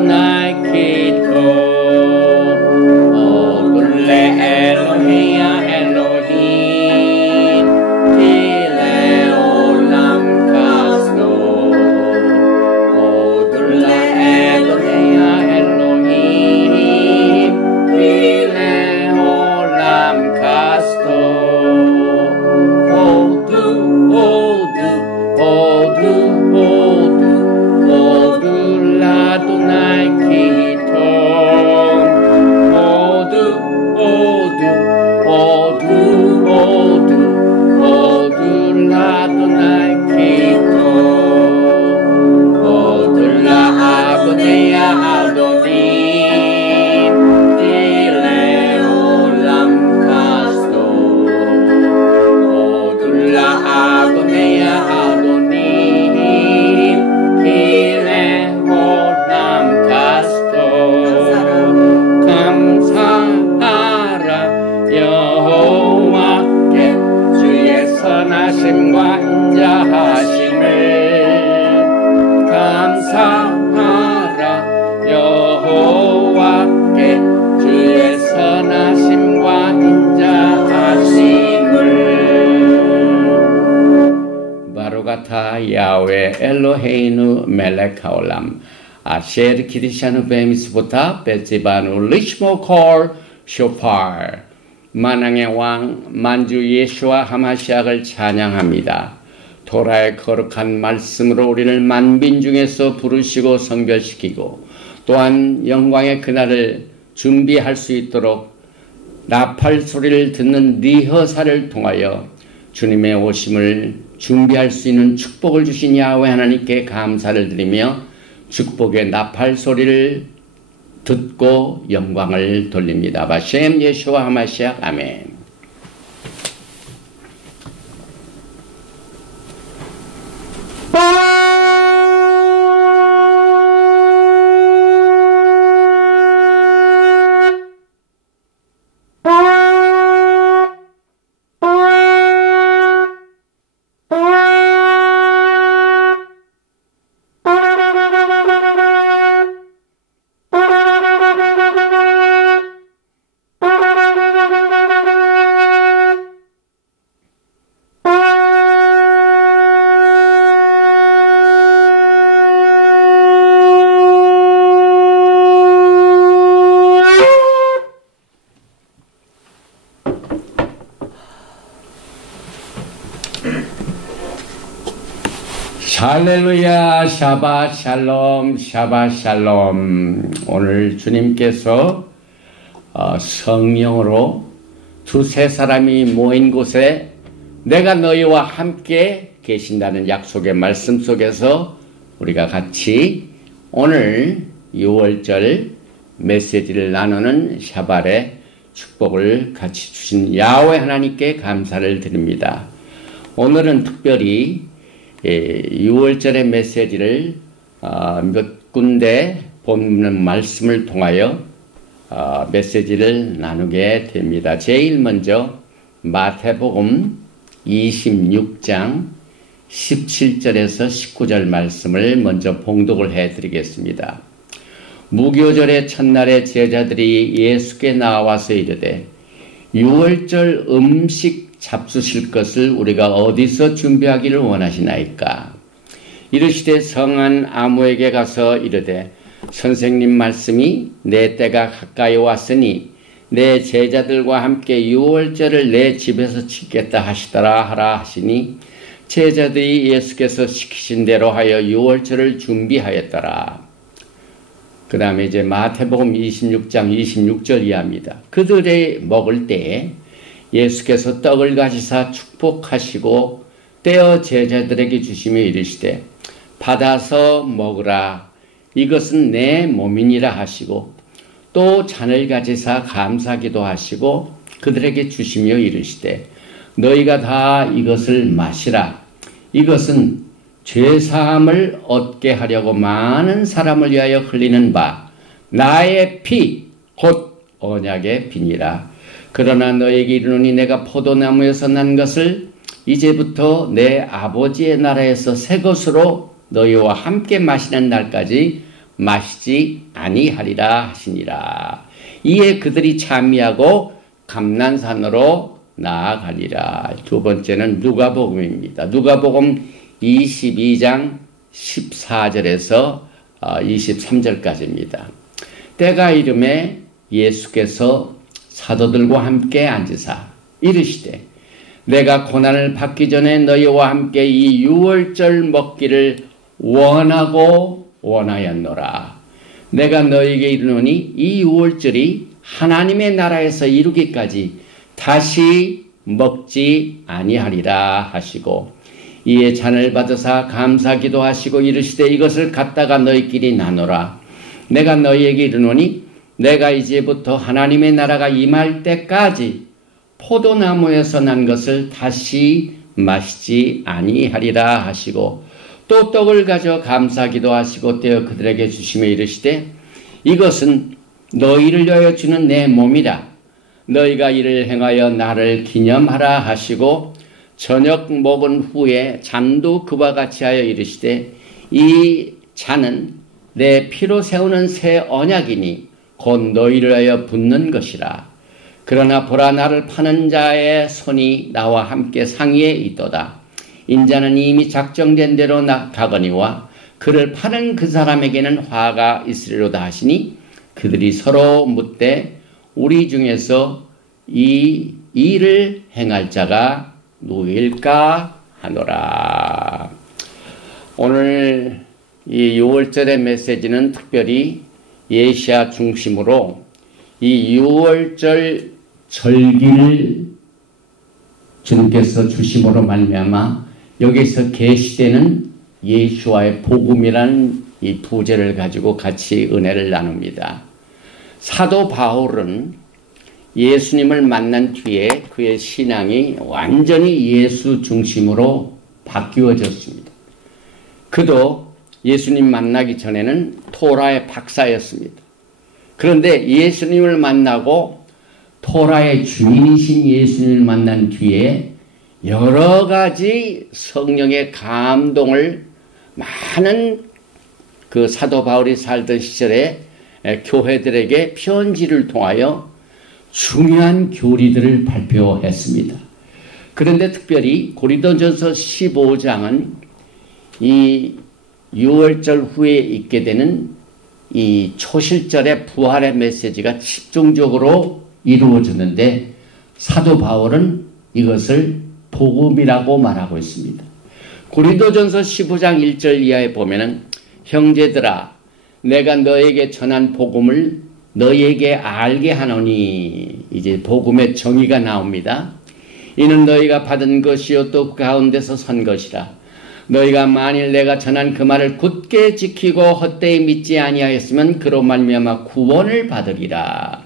Adonai Kito Odule Elohim Elohim Tile Olam Kasdo Odule Elohim Elohim Tile Olam Kasdo Odu Odu Odu Odu Odu Adonai Kito Odu Odu Odu Odu Odu Adonai Kito Odu Adonai Adonim Dile Olam Kasdo Odu Adonai Adonim Dile Olam Kasdo 감사하라 여호와께 주의 선하심과 인자하심을 감사하라 여호와께 주의 선하심과 인자하심을 바로가타 야훼 엘로헤이누 멜렉 하올람 아셰르 키디샤누 베미스보타 베지바누 리시모콜 쇼파르 만왕의 왕 만주 예수와 하마시약을 찬양합니다. 토라의 거룩한 말씀으로 우리를 만민 중에서 부르시고 성결시키고 또한 영광의 그날을 준비할 수 있도록 나팔 소리를 듣는 리허설을 통하여 주님의 오심을 준비할 수 있는 축복을 주신 야훼 하나님께 감사를 드리며 축복의 나팔 소리를 듣고 영광을 돌립니다. 바셈 예수와 하마시약 아멘. 할렐루야 샤바 샬롬 샤바 샬롬. 오늘 주님께서 성령으로 두세 사람이 모인 곳에 내가 너희와 함께 계신다는 약속의 말씀 속에서 우리가 같이 오늘 6월절 메시지를 나누는 샤발의 축복을 같이 주신 야훼 하나님께 감사를 드립니다. 오늘은 특별히 6월절의 메시지를 몇 군데 본문 말씀을 통하여 메시지를 나누게 됩니다. 제일 먼저 마태복음 26장 17절에서 19절 말씀을 먼저 봉독을 해드리겠습니다. 무교절의 첫날에 제자들이 예수께 나와서 이르되 6월절 음식 잡수실 것을 우리가 어디서 준비하기를 원하시나이까? 이르시되 성한 아무에게 가서 이르되 선생님 말씀이 내 때가 가까이 왔으니 내 제자들과 함께 6월절을 내 집에서 지켰다 하시더라 하라 하시니 제자들이 예수께서 시키신 대로 하여 6월절을 준비하였더라. 그 다음에 이제 마태복음 26장 26절 이하입니다. 그들이 먹을 때에 예수께서 떡을 가지사 축복하시고 떼어 제자들에게 주시며 이르시되 받아서 먹으라 이것은 내 몸이니라 하시고 또 잔을 가지사 감사기도 하시고 그들에게 주시며 이르시되 너희가 다 이것을 마시라 이것은 죄사함을 얻게 하려고 많은 사람을 위하여 흘리는 바 나의 피 곧 언약의 피니라. 그러나 너에게 이르노니 내가 포도나무에서 난 것을 이제부터 내 아버지의 나라에서 새 것으로 너희와 함께 마시는 날까지 마시지 아니하리라 하시니라. 이에 그들이 찬미하고 감난산으로 나아가니라. 두 번째는 누가복음입니다. 누가복음 22장 14절에서 23절까지입니다. 때가 이름에 예수께서 사도들과 함께 앉으사 이르시되 내가 고난을 받기 전에 너희와 함께 이 유월절 먹기를 원하고 원하였노라. 내가 너희에게 이르노니 이 유월절이 하나님의 나라에서 이루기까지 다시 먹지 아니하리라 하시고 이에 잔을 받으사 감사 기도하시고 이르시되 이것을 갖다가 너희끼리 나누라. 내가 너희에게 이르노니 내가 이제부터 하나님의 나라가 임할 때까지 포도나무에서 난 것을 다시 마시지 아니하리라 하시고 또 떡을 가져 감사 기도하시고 떼어 그들에게 주시며 이르시되 이것은 너희를 위하여 주는 내 몸이라. 너희가 이를 행하여 나를 기념하라 하시고 저녁 먹은 후에 잔도 그와 같이 하여 이르시되 이 잔은 내 피로 세우는 새 언약이니 곧 너희를 하여 붓는 것이라. 그러나 보라 나를 파는 자의 손이 나와 함께 상위에 있도다. 인자는 이미 작정된 대로 가거니와 그를 파는 그 사람에게는 화가 있으리로다 하시니 그들이 서로 묻되 우리 중에서 이 일을 행할 자가 누구일까 하노라. 오늘 이 6월절의 메시지는 특별히 예시야 중심으로 이 6월절 절기를 주님께서 주심으로 말미암아 여기서 계시되는 예수와의 복음이라는 이 부제를 가지고 같이 은혜를 나눕니다. 사도 바울은 예수님을 만난 뒤에 그의 신앙이 완전히 예수 중심으로 바뀌어졌습니다. 그도 예수님 만나기 전에는 토라의 박사였습니다. 그런데 예수님을 만나고 토라의 주인이신 예수님을 만난 뒤에 여러 가지 성령의 감동을 많은 그 사도 바울이 살던 시절에 교회들에게 편지를 통하여 중요한 교리들을 발표했습니다. 그런데 특별히 고린도전서 15장은 이 6월절 후에 있게 되는 이 초실절의 부활의 메시지가 집중적으로 이루어졌는데 사도 바울은 이것을 복음이라고 말하고 있습니다. 고린도전서 15장 1절 이하에 보면은 형제들아 내가 너에게 전한 복음을 너희에게 알게 하노니 이제 복음의 정의가 나옵니다. 이는 너희가 받은 것이요 또 그 가운데서 선 것이라. 너희가 만일 내가 전한 그 말을 굳게 지키고 헛되이 믿지 아니하였으면 그로 말미암아 구원을 받으리라.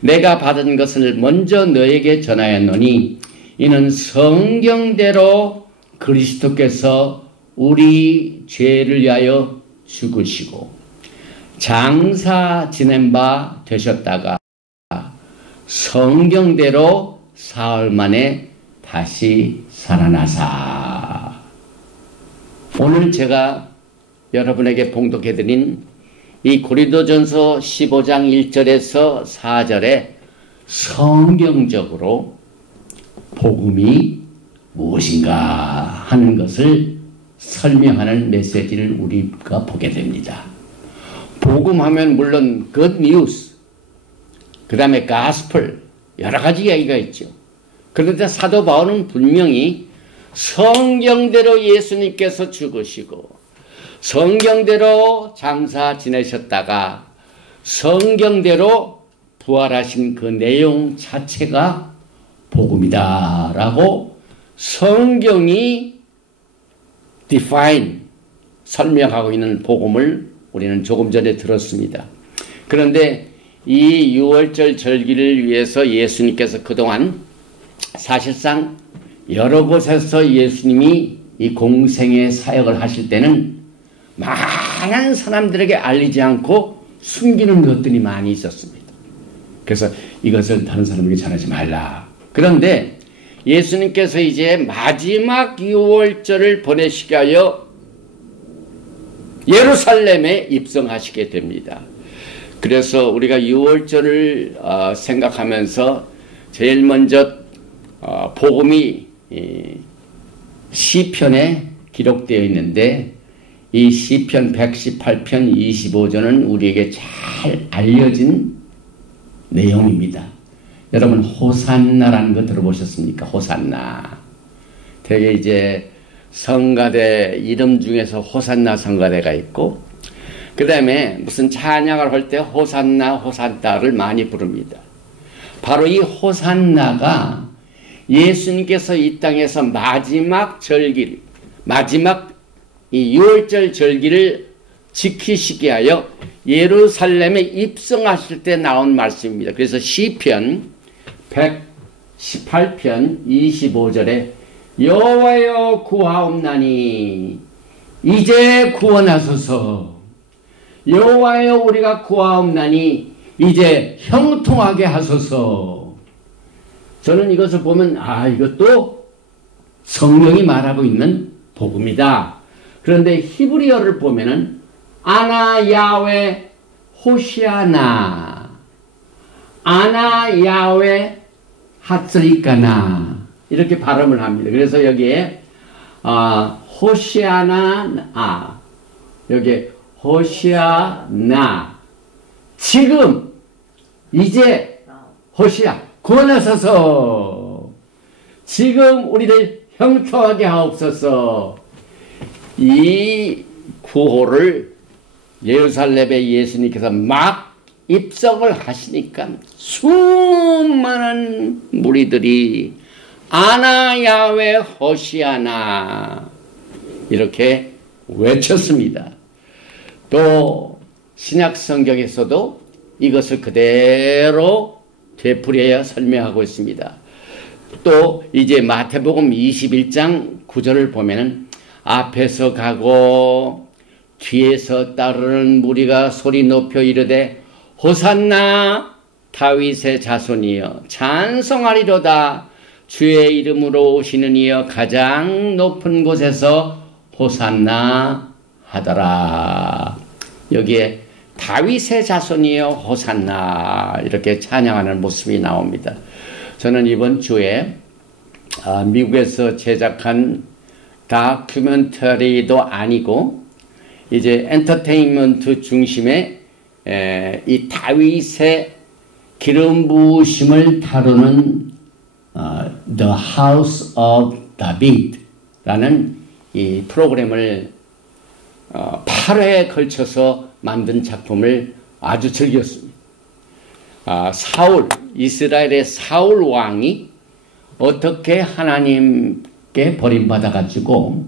내가 받은 것을 먼저 너에게 전하였노니 이는 성경대로 그리스도께서 우리 죄를 위하여 죽으시고 장사 지낸 바 되셨다가 성경대로 사흘 만에 다시 살아나사. 오늘 제가 여러분에게 봉독해드린 이 고린도전서 15장 1절에서 4절에 성경적으로 복음이 무엇인가 하는 것을 설명하는 메시지를 우리가 보게 됩니다. 복음하면 물론 good news, 그 다음에 gospel, 여러 가지 이야기가 있죠. 그런데 사도 바울은 분명히 성경대로 예수님께서 죽으시고 성경대로 장사 지내셨다가 성경대로 부활하신 그 내용 자체가 복음이다라고 성경이 define, 설명하고 있는 복음을 우리는 조금 전에 들었습니다. 그런데 이 6월절 절기를 위해서 예수님께서 그동안 사실상 여러 곳에서 예수님이 이 공생의 사역을 하실 때는 많은 사람들에게 알리지 않고 숨기는 것들이 많이 있었습니다. 그래서 이것을 다른 사람에게 전하지 말라. 그런데 예수님께서 이제 마지막 6월절을 보내시기 위하여 예루살렘에 입성하시게 됩니다. 그래서 우리가 유월절을 생각하면서 제일 먼저 복음이 시편에 기록되어 있는데 이 시편 118편 25절은 우리에게 잘 알려진 내용입니다. 여러분 호산나라는 거 들어보셨습니까? 호산나. 되게 이제 성가대 이름 중에서 호산나 성가대가 있고 그 다음에 무슨 찬양을 할 때 호산나 호산나를 많이 부릅니다. 바로 이 호산나가 예수님께서 이 땅에서 마지막 절기를 마지막 이 유월절 절기를 지키시게 하여 예루살렘에 입성하실 때 나온 말씀입니다. 그래서 시편 118편 25절에 여호와여 구하옵나니 이제 구원하소서. 여호와여 우리가 구하옵나니 이제 형통하게 하소서. 저는 이것을 보면 이것도 성령이 말하고 있는 복음이다. 그런데 히브리어를 보면은 아나 야훼 호시아나 아나 야훼 하츠리까나 이렇게 발음을 합니다. 그래서 여기에 호시아나 여기 호시아나 지금 이제 호시아 구원하소서. 지금 우리를 형통하게 하옵소서. 이 구호를 예루살렘에 예수님께서 막 입성을 하시니까 수많은 무리들이 아나 야훼 호시아나 이렇게 외쳤습니다. 또 신약 성경에서도 이것을 그대로 되풀이하여 설명하고 있습니다. 또 이제 마태복음 21장 9절을 보면은 앞에서 가고 뒤에서 따르는 무리가 소리 높여 이르되 호산나 다윗의 자손이여 찬송하리로다. 주의 이름으로 오시는 이여 가장 높은 곳에서 호산나 하더라. 여기에 다윗의 자손이여 호산나 이렇게 찬양하는 모습이 나옵니다. 저는 이번 주에 미국에서 제작한 다큐멘터리도 아니고 이제 엔터테인먼트 중심의 이 다윗의 기름 부으심을 다루는 The House of David라는 이 프로그램을 8회에 걸쳐서 만든 작품을 아주 즐겼습니다. 이스라엘의 사울 왕이 어떻게 하나님께 버림받아가지고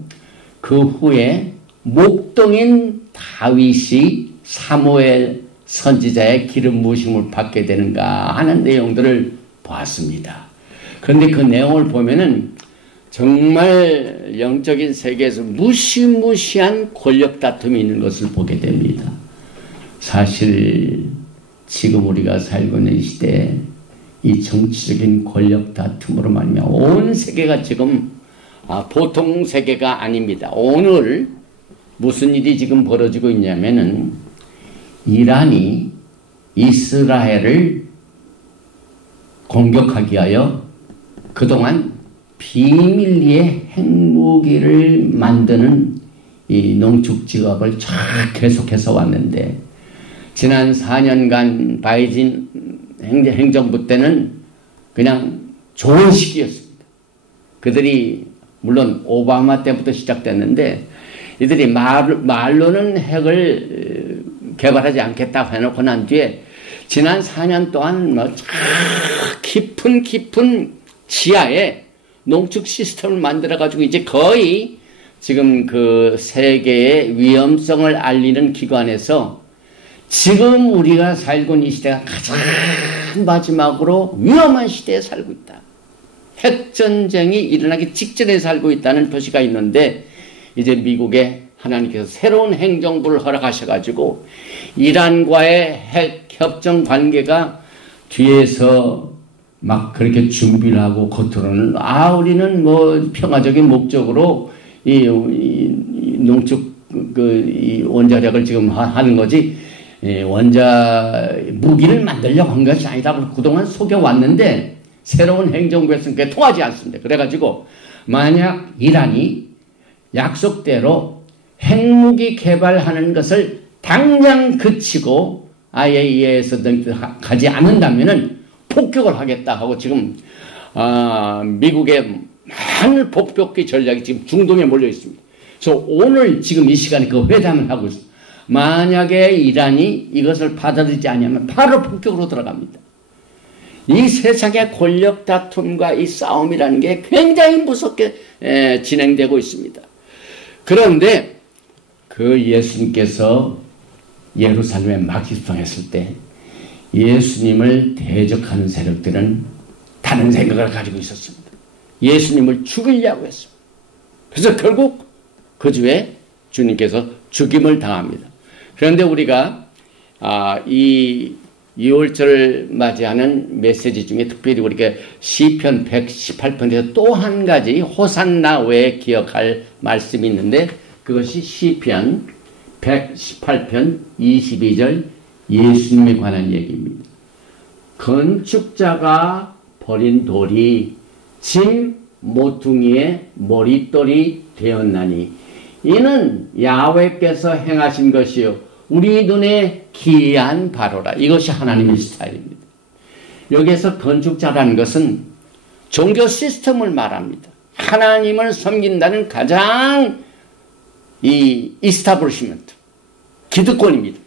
그 후에 목동인 다윗이 사무엘 선지자의 기름 부으심을 받게 되는가 하는 내용들을 보았습니다. 그런데 그 내용을 보면은 정말 영적인 세계에서 무시무시한 권력 다툼이 있는 것을 보게 됩니다. 사실 지금 우리가 살고 있는 시대에 이 정치적인 권력 다툼으로 말미암아 온 세계가 지금 보통 세계가 아닙니다. 오늘 무슨 일이 지금 벌어지고 있냐면은 이란이 이스라엘을 공격하기 위하여 그동안 비밀리에 핵무기를 만드는 이 농축지업을 쫙 계속해서 왔는데 지난 4년간 바이든 행정부 때는 그냥 좋은 시기였습니다. 그들이 물론 오바마 때부터 시작됐는데 이들이 말로는 핵을 개발하지 않겠다고 해놓고 난 뒤에 지난 4년 동안 깊은 지하에 농축 시스템을 만들어가지고 이제 거의 지금 그 세계의 위험성을 알리는 기관에서 지금 우리가 살고 있는 시대가 가장 마지막으로 위험한 시대에 살고 있다. 핵전쟁이 일어나기 직전에 살고 있다는 표시가 있는데 이제 미국에 하나님께서 새로운 행정부를 허락하셔가지고 이란과의 핵 협정 관계가 뒤에서 막 그렇게 준비를 하고 겉으로는 우리는 뭐 평화적인 목적으로 이 농축 이 원자력을 지금 하는 거지, 무기를 만들려고 한 것이 아니라고 그동안 속여왔는데, 새로운 행정부에서는 그게 통하지 않습니다. 그래가지고, 만약 이란이 약속대로 핵무기 개발하는 것을 당장 그치고 IAEA에서 가지 않는다면은 폭격을 하겠다 하고 지금 미국의 많은 폭격기 전략이 지금 중동에 몰려 있습니다. 그래서 오늘 지금 이 시간에 그 회담을 하고 있습니다. 만약에 이란이 이것을 받아들이지 않으면 바로 폭격으로 들어갑니다. 이 세상의 권력 다툼과 이 싸움이라는 게 굉장히 무섭게 진행되고 있습니다. 그런데 그 예수님께서 예루살렘에 막 입성했을 때 예수님을 대적하는 세력들은 다른 생각을 가지고 있었습니다. 예수님을 죽이려고 했습니다. 그래서 결국 그 주에 주님께서 죽임을 당합니다. 그런데 우리가 이 6월절을 맞이하는 메시지 중에 특별히 우리가 시편 118편에서 또 한 가지 호산나 외에 기억할 말씀이 있는데 그것이 시편 118편 22절 예수님에 관한 얘기입니다. 건축자가 버린 돌이 짐 모퉁이의 머릿돌이 되었나니 이는 야훼께서 행하신 것이요 우리 눈에 기이한 바로라. 이것이 하나님의 스타일입니다. 여기에서 건축자라는 것은 종교 시스템을 말합니다. 하나님을 섬긴다는 가장 이스타블리시먼트 기득권입니다.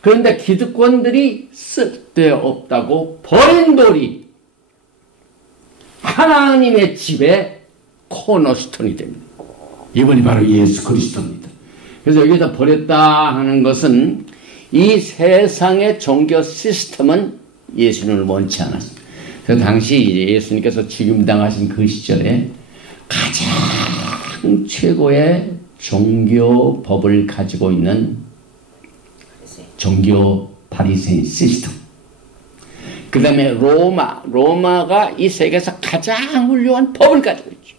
그런데 기득권들이 쓸데없다고 버린 돌이 하나님의 집의 코너스톤이 됩니다. 이분이 바로 예수 그리스도입니다. 그래서 여기다 버렸다 하는 것은 이 세상의 종교 시스템은 예수님을 원치 않았습니다. 그래서 당시 예수님께서 죽임당하신 그 시절에 가장 최고의 종교 법을 가지고 있는 종교 바리새인 시스템. 그 다음에 로마가 이 세계에서 가장 훌륭한 법을 가지고 있죠.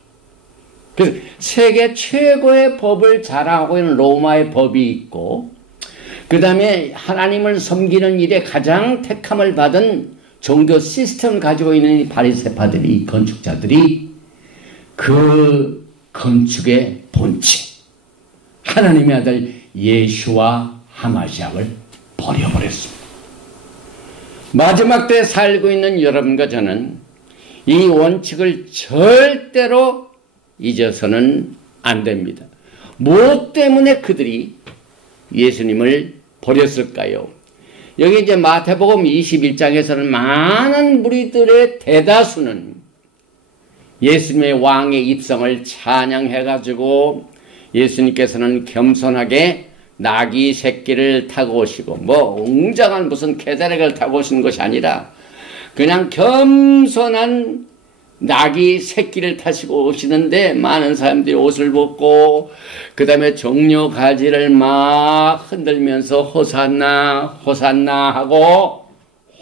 그래서 세계 최고의 법을 자랑하고 있는 로마의 법이 있고, 그 다음에 하나님을 섬기는 일에 가장 택함을 받은 종교 시스템을 가지고 있는 이 바리새파들이, 이 건축자들이 그 건축의 본체, 하나님의 아들 예수와 하마시아를 버려버렸습니다. 마지막 때에 살고 있는 여러분과 저는 이 원칙을 절대로 잊어서는 안 됩니다. 무엇 때문에 그들이 예수님을 버렸을까요? 여기 이제 마태복음 21장에서는 많은 무리들의 대다수는 예수님의 왕의 입성을 찬양해가지고 예수님께서는 겸손하게 나귀 새끼를 타고 오시고 웅장한 무슨 계다리를 타고 오시는 것이 아니라 그냥 겸손한 나귀 새끼를 타시고 오시는데 많은 사람들이 옷을 벗고 그 다음에 종려 가지를 막 흔들면서 호산나 호산나 하고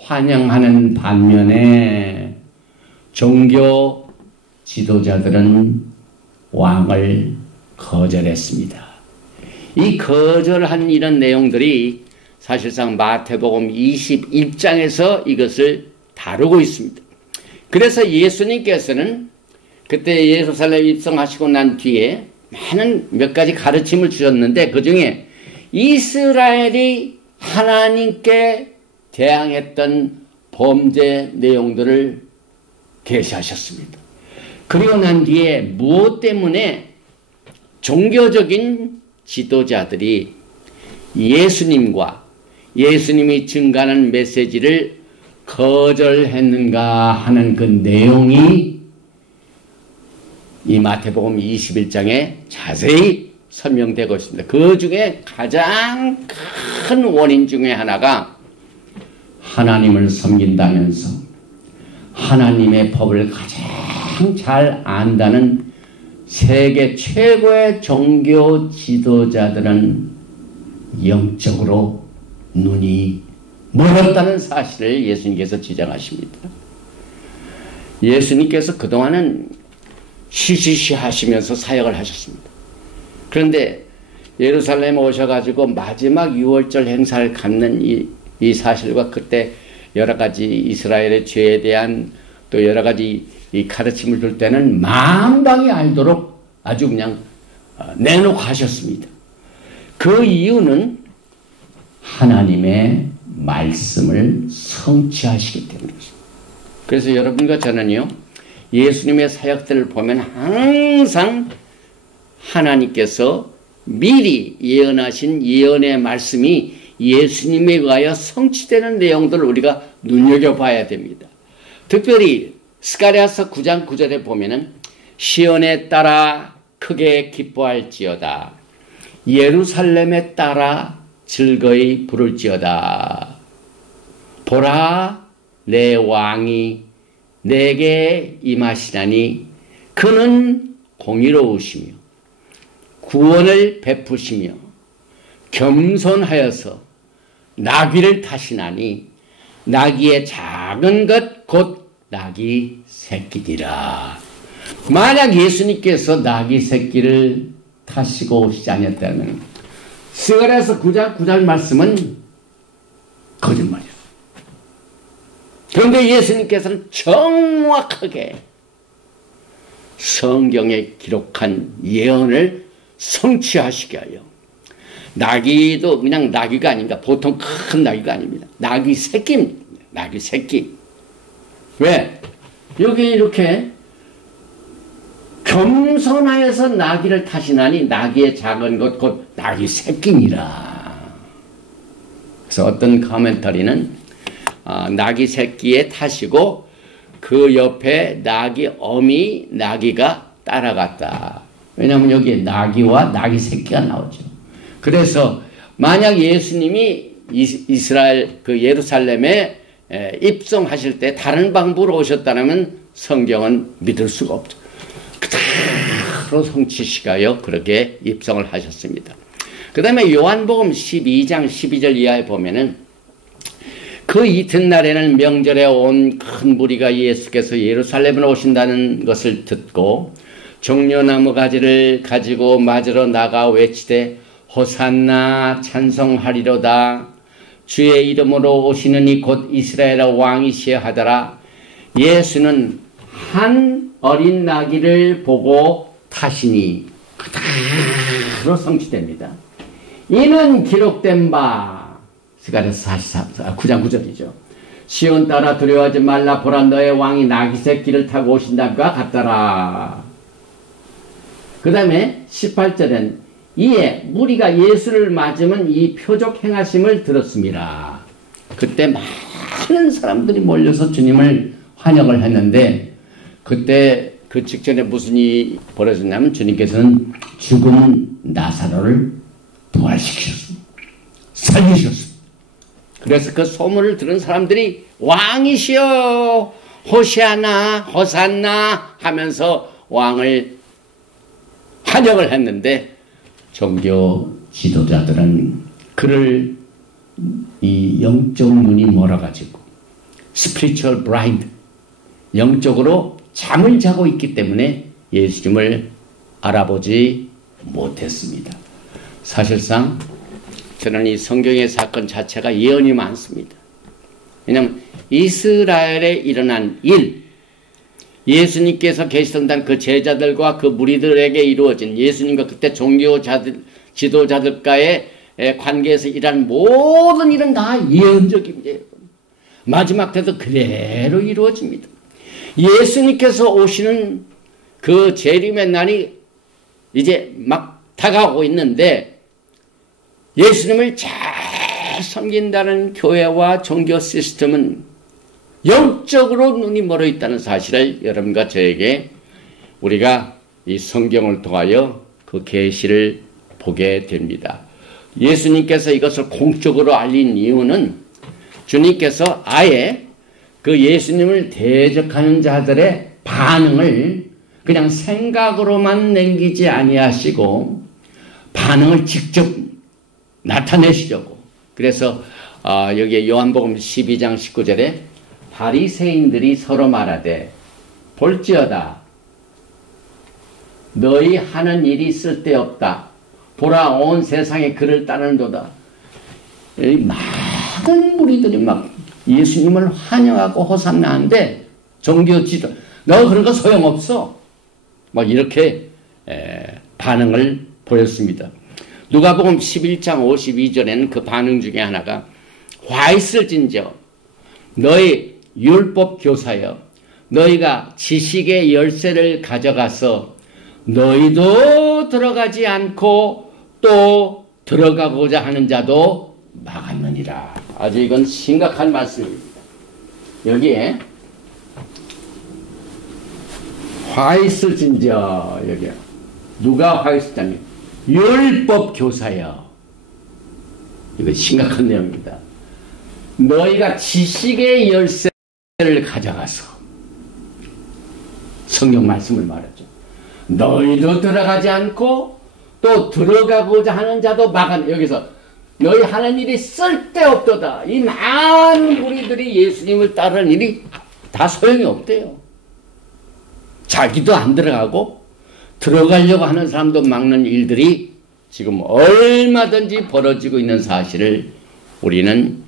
환영하는 반면에 종교 지도자들은 왕을 거절했습니다. 이 거절한 이런 내용들이 사실상 마태복음 21장에서 이것을 다루고 있습니다. 그래서 예수님께서는 그때 예루살렘 입성하시고 난 뒤에 많은 몇 가지 가르침을 주셨는데 그 중에 이스라엘이 하나님께 대항했던 범죄 내용들을 계시하셨습니다. 그리고 난 뒤에 무엇 때문에 종교적인 지도자들이 예수님과 예수님이 증가하는 메시지를 거절했는가 하는 그 내용이 이 마태복음 21장에 자세히 설명되고 있습니다. 그 중에 가장 큰 원인 중에 하나가 하나님을 섬긴다면서 하나님의 법을 가장 잘 안다는 세계 최고의 종교 지도자들은 영적으로 눈이 멀었다는 사실을 예수님께서 지적하십니다. 예수님께서 그동안은 쉬쉬쉬 하시면서 사역을 하셨습니다. 그런데 예루살렘에 오셔가지고 마지막 유월절 행사를 갖는 이 사실과 그때 여러 가지 이스라엘의 죄에 대한 또 여러 가지 이 가르침을 줄 때는 만방이 알도록 아주 그냥 내놓고 하셨습니다. 그 이유는 하나님의 말씀을 성취하시기 때문이죠. 그래서 여러분과 저는요, 예수님의 사역들을 보면 항상 하나님께서 미리 예언하신 예언의 말씀이 예수님에 의하여 성취되는 내용들을 우리가 눈여겨봐야 됩니다. 특별히 스가랴서 9장 9절에 보면은 시온에 따라 크게 기뻐할지어다. 예루살렘에 따라 즐거이 부를지어다. 보라, 내 왕이 내게 임하시나니 그는 공의로우시며 구원을 베푸시며 겸손하여서 나귀를 타시나니 나귀의 작은 것 곧 나귀 새끼니라. 만약 예수님께서 나귀 새끼를 타시고 오시지 않았다면 스가랴서 9장 9절 말씀은 거짓말이야. 그런데 예수님께서는 정확하게 성경에 기록한 예언을 성취하시게 하여 나귀도 그냥 나귀가 아닙니다. 보통 큰 나귀가 아닙니다. 나귀 새끼입니다. 나귀 새끼. 왜? 여기 이렇게 겸손하여서 나귀를 타시나니 나귀의 작은 것 곧 나귀 새끼니라. 그래서 어떤 커멘터리는 나귀 새끼에 타시고 그 옆에 나귀 어미 나귀가 따라갔다. 왜냐하면 여기에 나귀와 나귀 새끼가 나오죠. 그래서 만약 예수님이 이스라엘 그 예루살렘에 입성하실 때 다른 방법으로 오셨다면 성경은 믿을 수가 없죠. 그대로 성취시가요 그렇게 입성을 하셨습니다. 그 다음에 요한복음 12장 12절 이하에 보면은 그 이튿날에는 명절에 온 큰 무리가 예수께서 예루살렘으로 오신다는 것을 듣고 종려나무 가지를 가지고 맞으러 나가 외치되 호산나 찬송하리로다. 주의 이름으로 오시는 이 곧 이스라엘의 왕이시여 하더라. 예수는 한 어린 나귀를 보고 타시니 그대로 성취됩니다. 이는 기록된 바 스가랴서 9장 9절이죠. 시온 따라 두려워하지 말라. 보라 너의 왕이 나귀 새끼를 타고 오신다가 같더라. 그 다음에 18절엔 이에 무리가 예수를 맞으면 이 표적 행하심을 들었습니다. 그때 많은 사람들이 몰려서 주님을 환영을 했는데 그때 그 직전에 무슨 일이 벌어졌냐면 주님께서는 죽은 나사로를 부활시키셨습니다. 살리셨습니다. 그래서 그 소문을 들은 사람들이 왕이시여 호시아나 호산나 하면서 왕을 환영을 했는데 종교 지도자들은 그를 이 영적 눈이 멀어가지고 spiritual blind 영적으로 잠을 자고 있기 때문에 예수님을 알아보지 못했습니다. 사실상 저는 이 성경의 사건 자체가 예언이 많습니다. 왜냐하면 이스라엘에 일어난 일, 예수님께서 계시던 그 제자들과 그 무리들에게 이루어진 예수님과 그때 종교자들, 지도자들과의 관계에서 일어난 모든 일은 다 예언적입니다. 마지막 때도 그대로 이루어집니다. 예수님께서 오시는 그 재림의 날이 이제 막 다가오고 있는데 예수님을 잘 섬긴다는 교회와 종교 시스템은 영적으로 눈이 멀어 있다는 사실을 여러분과 저에게 우리가 이 성경을 통하여 그 계시를 보게 됩니다. 예수님께서 이것을 공적으로 알린 이유는 주님께서 아예 그 예수님을 대적하는 자들의 반응을 그냥 생각으로만 남기지 아니하시고 반응을 직접 나타내시려고. 그래서 여기에 요한복음 12장 19절에 바리새인들이 서로 말하되 볼지어다 너희 하는 일이 쓸데없다. 보라 온 세상에 그를 따르는도다. 많은 무리들이 막 예수님을 환영하고 호산나 하는데 종교 지도 너 그런 거 소용없어. 막 이렇게 반응을 보였습니다. 누가복음 11장 52절에는 그 반응 중에 하나가 화 있을진저 너희 율법 교사여 너희가 지식의 열쇠를 가져가서 너희도 들어가지 않고 또 들어가고자 하는 자도 막았느니라. 아주 이건 심각한 말씀입니다. 여기에 화 있을진저 여기 누가 화 있을자니 율법 교사여. 이거 심각한 내용입니다. 너희가 지식의 열쇠를 가져가서 성경 말씀을 말했죠. 너희도 들어가지 않고 또 들어가고자 하는 자도 막아. 여기서 너희 하는 일이 쓸데없도다. 이 많은 무리들이 예수님을 따르는 일이 다 소용이 없대요. 자기도 안 들어가고 들어가려고 하는 사람도 막는 일들이 지금 얼마든지 벌어지고 있는 사실을 우리는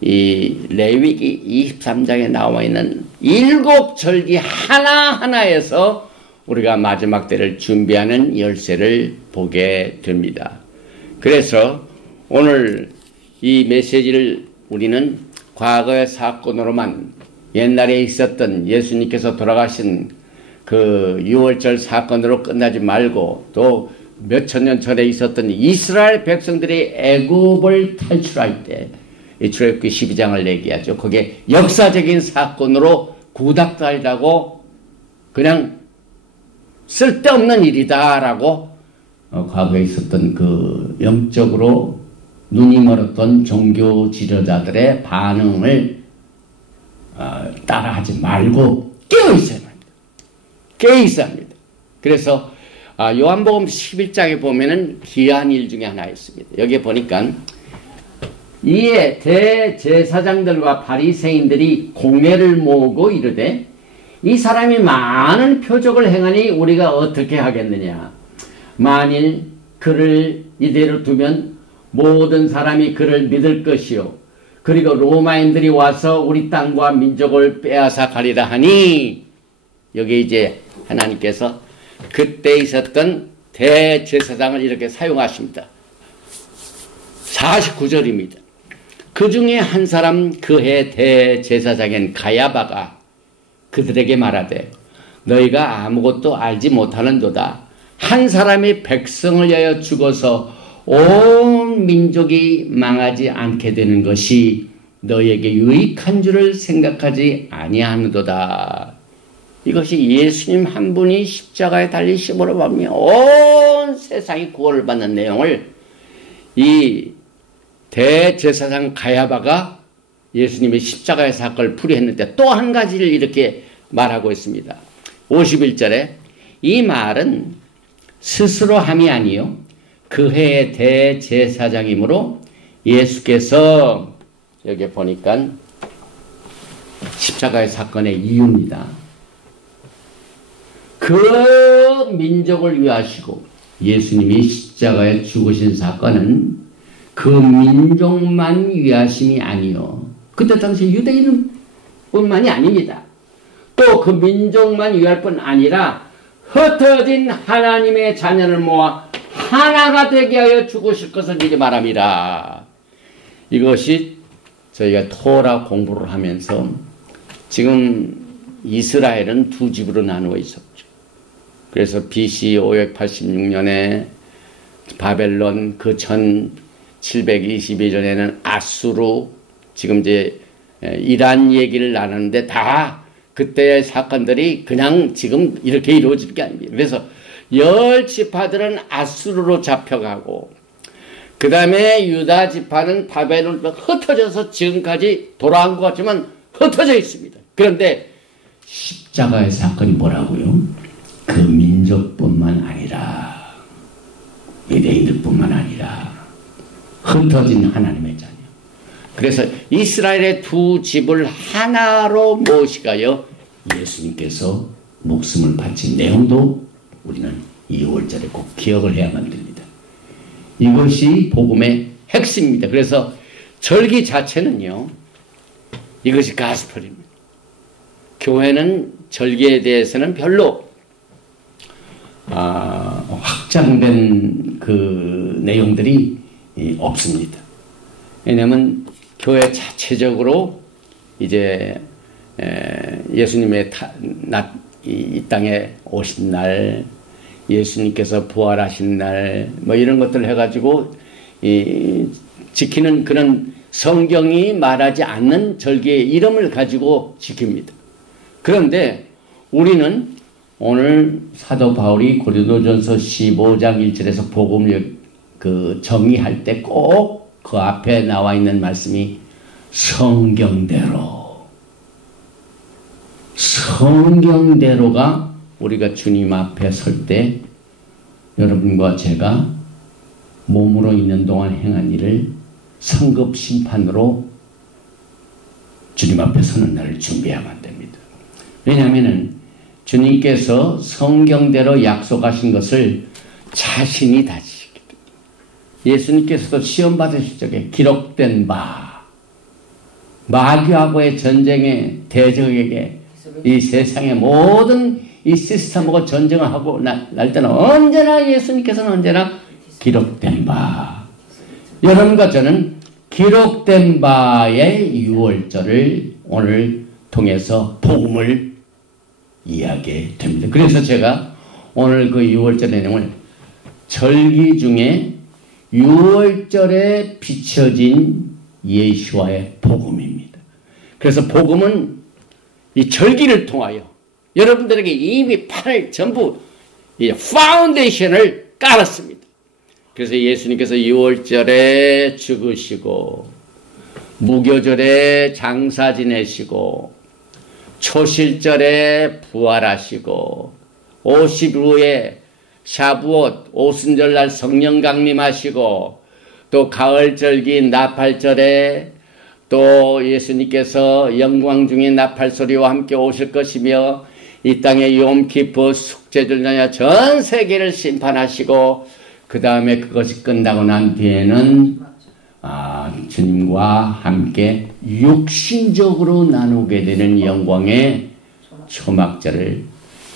이 레위기 23장에 나와 있는 7절기 하나하나에서 우리가 마지막 때를 준비하는 열쇠를 보게 됩니다. 그래서 오늘 이 메시지를 우리는 과거의 사건으로만 옛날에 있었던 예수님께서 돌아가신 그 6월절 사건으로 끝나지 말고 또 몇천 년 전에 있었던 이스라엘 백성들이 애굽을 탈출할 때 이 출애굽기 12장을 얘기하죠. 그게 역사적인 사건으로 구닥다리라고 그냥 쓸데없는 일이다라고 과거에 있었던 그 영적으로 눈이 멀었던 종교 지도자들의 반응을 따라하지 말고 깨어있어야 합니다. 깨어있어야 합니다. 그래서 요한복음 11장에 보면은 귀한 일 중에 하나 있습니다. 여기에 보니까 이에 대제사장들과 바리새인들이 공회를 모으고 이르되 이 사람이 많은 표적을 행하니 우리가 어떻게 하겠느냐. 만일 그를 이대로 두면 모든 사람이 그를 믿을 것이요 그리고 로마인들이 와서 우리 땅과 민족을 빼앗아 가리라 하니. 여기 이제 하나님께서 그때 있었던 대제사장을 이렇게 사용하십니다. 49절입니다. 그 중에 한 사람 그해 대제사장인 가야바가 그들에게 말하되 너희가 아무것도 알지 못하는도다. 한 사람이 백성을 위하여 죽어서 온 민족이 망하지 않게 되는 것이 너희에게 유익한 줄을 생각하지 아니하는도다. 이것이 예수님 한 분이 십자가에 달리심으로 보면 온 세상이 구원을 받는 내용을 이 대제사장 가야바가 예수님의 십자가의 사건을 풀이했는데 또 한 가지를 이렇게 말하고 있습니다. 51절에 이 말은 스스로 함이 아니요 그 해의 대제사장이므로 예수께서 여기 보니까 십자가의 사건의 이유입니다. 그 민족을 위하시고 예수님이 십자가에 죽으신 사건은 그 민족만 위하심이 아니요 그때 당시 유대인 뿐만이 아닙니다. 또 그 민족만 위할 뿐 아니라 흩어진 하나님의 자녀를 모아 하나가 되게 하여 죽으실 것을 미리 말합니다. 이것이 저희가 토라 공부를 하면서 지금 이스라엘은 두 집으로 나누어 있었죠. 그래서 BC 586년에 바벨론 그 1722년에는 아수르 지금 이제 이란 얘기를 나누는데 다 그때의 사건들이 그냥 지금 이렇게 이루어질 게 아닙니다. 그래서 10지파들은 아수르로 잡혀가고 그 다음에 유다 지파는 바벨론으로 흩어져서 지금까지 돌아온 것 같지만 흩어져 있습니다. 그런데 십자가의 사건이 뭐라고요? 그 민족뿐만 아니라 유대인들뿐만 아니라 흩어진 하나님의 자녀. 그래서 이스라엘의 두 집을 하나로 모시가여 예수님께서 목숨을 바친 내용도 우리는 2월절에 꼭 기억을 해야만 됩니다. 이것이 복음의 핵심입니다. 그래서 절기 자체는요, 이것이 가스펠입니다. 교회는 절기에 대해서는 별로 확장된 그 내용들이 없습니다. 왜냐하면 교회 자체적으로 이제 예수님의 이 땅에 오신 날, 예수님께서 부활하신 날, 뭐 이런 것들을 해가지고 지키는 그런 성경이 말하지 않는 절기의 이름을 가지고 지킵니다. 그런데 우리는 오늘 사도 바울이 고린도전서 15장 1절에서 복음을 정의할 때 꼭 그 앞에 나와 있는 말씀이 성경대로가 우리가 주님 앞에 설 때 여러분과 제가 몸으로 있는 동안 행한 일을 성급 심판으로 주님 앞에 서는 날을 준비하면 됩니다. 왜냐하면 주님께서 성경대로 약속하신 것을 자신이 다 지키기 때문에 예수님께서도 시험 받으실 적에 기록된 바 마귀하고의 전쟁의 대적에게 이 세상의 모든 이 시스템하고 전쟁을 하고 날 때는 언제나 예수님께서는 언제나 기록된 바 여러분과 저는 기록된 바의 유월절을 오늘 통해서 복음을 이야기해 됩니다. 그래서 제가 오늘 그 유월절의 내용을 절기 중에 유월절에 비춰진 예수와의 복음입니다. 그래서 복음은 이 절기를 통하여 여러분들에게 이미 판을 전부 이 파운데이션을 깔았습니다. 그래서 예수님께서 유월절에 죽으시고 무교절에 장사 지내시고 초실절에 부활하시고 50일후에 샤부옷 오순절날 성령 강림하시고 또 가을절기 나팔절에 또 예수님께서 영광 중인 나팔소리와 함께 오실 것이며 이 땅의 욤키프 숙제절날 전 세계를 심판하시고 그 다음에 그것이 끝나고 난 뒤에는 주님과 함께 육신적으로 나누게 되는 영광의 초막절을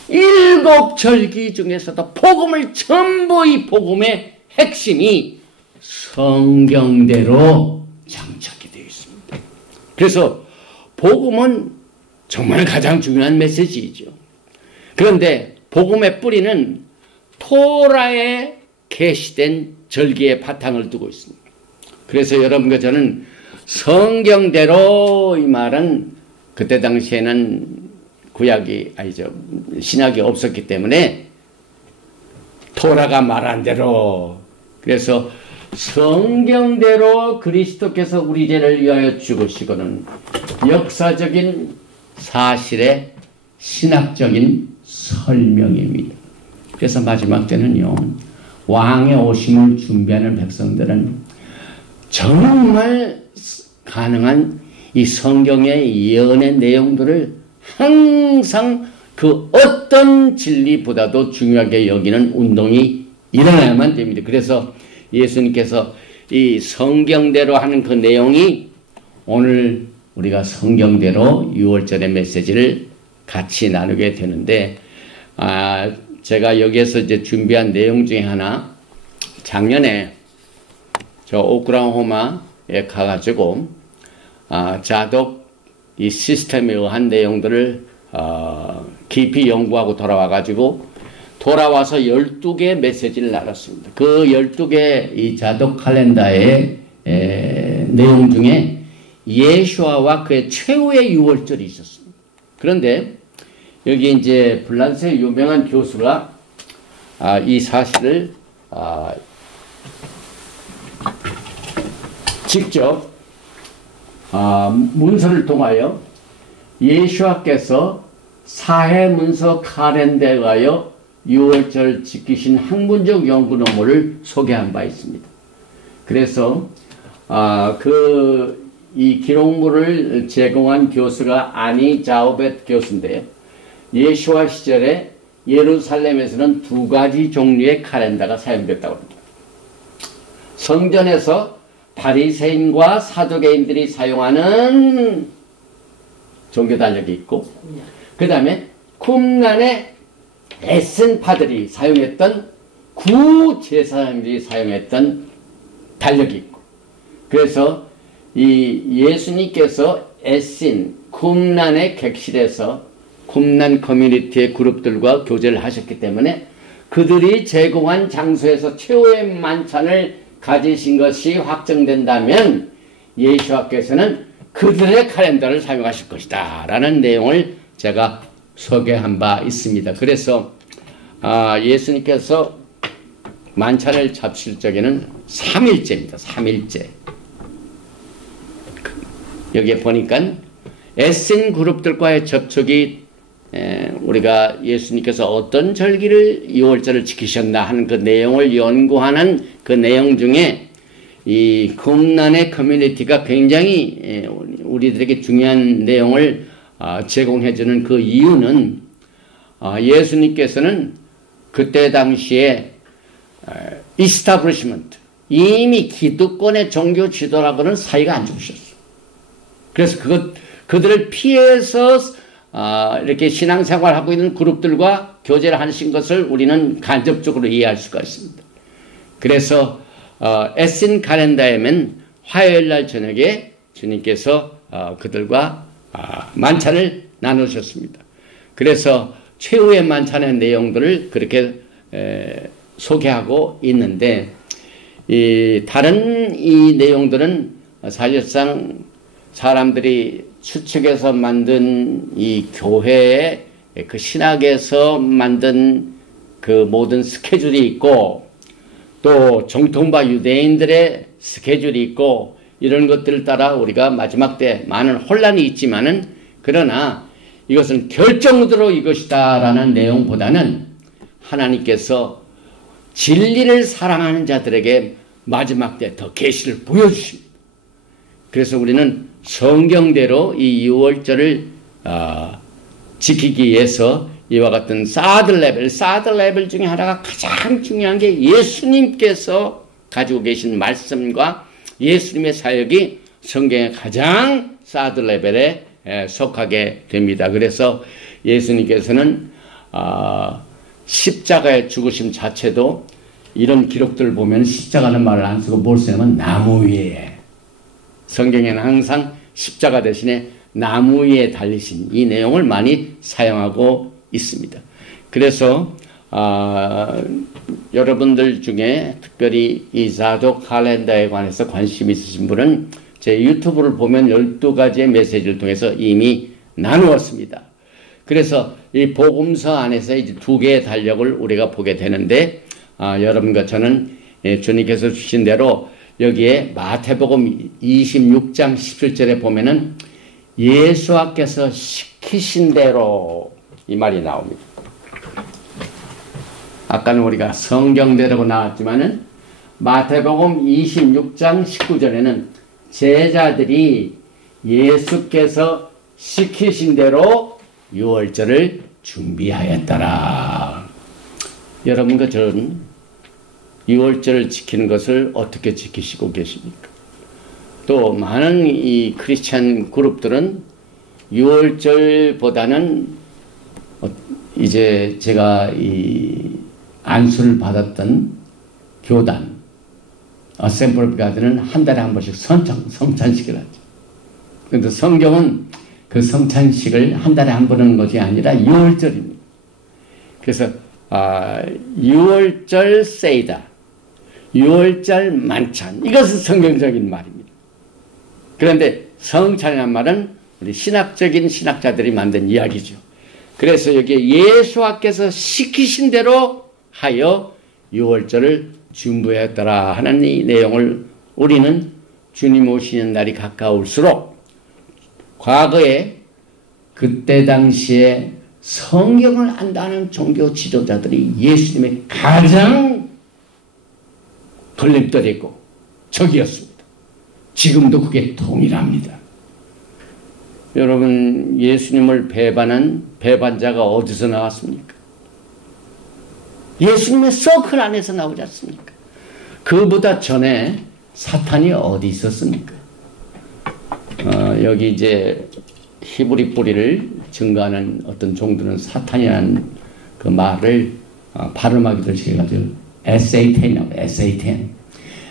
7절기 중에서도 복음을 전부 이 복음의 핵심이 성경대로 장착이 되어 있습니다. 그래서 복음은 정말 가장 중요한 메시지이죠. 그런데 복음의 뿌리는 토라에 계시된 절기의 바탕을 두고 있습니다. 그래서 여러분과 저는 성경대로 이 말은 그때 당시에는 신약이 없었기 때문에 토라가 말한 대로 그래서 성경대로 그리스도께서 우리 죄를 위하여 죽으시고는 역사적인 사실의 신학적인 설명입니다. 그래서 마지막 때는요. 왕의 오심을 준비하는 백성들은 정말 가능한 이 성경의 예언의 내용들을 항상 그 어떤 진리보다도 중요하게 여기는 운동이 일어나야만 됩니다. 그래서 예수님께서 이 성경대로 하는 그 내용이 오늘 우리가 성경대로 6월절의 메시지를 같이 나누게 되는데 제가 여기에서 이제 준비한 내용 중에 하나 작년에 저 오클라호마에 가가지고 자독 이 시스템에 의한 내용들을 깊이 연구하고 돌아와서 12개의 메시지를 나눴습니다. 그 12개 이 자독 칼렌다의 내용 중에 예수아와 그의 최후의 6월절이 있었습니다. 그런데 여기 이제 블란스의 유명한 교수가 이 사실을 직접 문서를 통하여 예수아께서 사해문서 칼렌다에 의하여 6월절 지키신 학문적 연구 논문을 소개한 바 있습니다. 그래서 이 기록물을 제공한 교수가 아니 자우벳 교수인데요. 예수아 시절에 예루살렘에서는 2가지 종류의 칼렌다가 사용됐다고 합니다. 성전에서 바리새인과 사두개인들이 사용하는 종교 달력이 있고, 그 다음에 쿰란의 에센파들이 사용했던 구제사장들이 사용했던 달력이 있고, 그래서 이 예수님께서 에신 쿰란의 객실에서 쿰란 커뮤니티의 그룹들과 교제를 하셨기 때문에 그들이 제공한 장소에서 최후의 만찬을 가지신 것이 확정된다면 예수님께서는 그들의 칼렌더를 사용하실 것이다 라는 내용을 제가 소개한 바 있습니다. 그래서 예수님께서 만찬을 잡실 적에는 3일째입니다. 3일째. 여기에 보니까 에센 그룹들과의 접촉이 우리가 예수님께서 어떤 절기를 6월절을 지키셨나 하는 그 내용을 연구하는 그 내용 중에 이 쿰란의 커뮤니티가 굉장히 우리들에게 중요한 내용을 제공해주는 그 이유는 예수님께서는 그때 당시에 이스타블리시먼트, 이미 기득권의 종교 지도라고는 사이가 안 좋으셨어. 그래서 그들을 피해서 이렇게 신앙생활하고 있는 그룹들과 교제를 하신 것을 우리는 간접적으로 이해할 수가 있습니다. 그래서 에센 칼렌더에는 화요일날 저녁에 주님께서 그들과 만찬을 나누셨습니다. 그래서 최후의 만찬의 내용들을 그렇게 소개하고 있는데, 다른 이 내용들은 사실상 사람들이 추측해서 만든 이 교회의 그 신학에서 만든 그 모든 스케줄이 있고, 또 정통파 유대인들의 스케줄이 있고, 이런 것들을 따라 우리가 마지막 때 많은 혼란이 있지만은, 그러나 이것은 결정적으로 이것이다 라는 내용보다는 하나님께서 진리를 사랑하는 자들에게 마지막 때 더 계시를 보여주십니다. 그래서 우리는 성경대로 이 6월절을 지키기 위해서 이와 같은 사드 레벨 중에 하나가 가장 중요한 게 예수님께서 가지고 계신 말씀과 예수님의 사역이 성경의 가장 사드 레벨에 속하게 됩니다. 그래서 예수님께서는 십자가의 죽으심 자체도 이런 기록들을 보면 십자가는 말을 안 쓰고 뭘 쓰냐면 나무 위에, 성경에는 항상 십자가 대신에 나무 위에 달리신 이 내용을 많이 사용하고 있습니다. 그래서 여러분들 중에 특별히 이 사도 칼렌더에 관해서 관심 있으신 분은 제 유튜브를 보면 12가지의 메시지를 통해서 이미 나누었습니다. 그래서 이 복음서 안에서 이제 2개의 달력을 우리가 보게 되는데, 여러분과 저는 주님께서 주신 대로 여기에 마태복음 26장 17절에 보면은 예수께서 시키신 대로 이 말이 나옵니다. 아까는 우리가 성경대로고 나왔지만은 마태복음 26장 19절에는 제자들이 예수께서 시키신 대로 6월절을 준비하였더라. 여러분과 저는 6월절을 지키는 것을 어떻게 지키시고 계십니까? 또 많은 이 크리스찬 그룹들은 6월절보다는 이제 제가 이 안수를 받았던 교단 어셈블 오브 가드는 한 달에 한 번씩 성찬식을 하죠. 그런데 성경은 그 성찬식을 한 달에 한 번 하는 것이 아니라 6월절입니다. 그래서 6월절 세이다, 6월절 만찬, 이것은 성경적인 말입니다. 그런데 성찬이라는 말은 우리 신학적인 신학자들이 만든 이야기죠. 그래서 여기에 예수께서 시키신 대로 하여 6월절을 준비했더라 하는 이 내용을 우리는 주님 오시는 날이 가까울수록 과거에 그때 당시에 성경을 안다는 종교 지도자들이 예수님의 가장 걸림돌이고 적이었습니다. 지금도 그게 동일합니다. 여러분, 예수님을 배반한 배반자가 어디서 나왔습니까? 예수님의 서클 안에서 나오지 않습니까? 그보다 전에 사탄이 어디 있었습니까? 여기 이제 히브리 뿌리를 증거하는 어떤 종들은 사탄이라는 그 말을 발음하기도 해가지고 S-A-10이라고, S-A-10.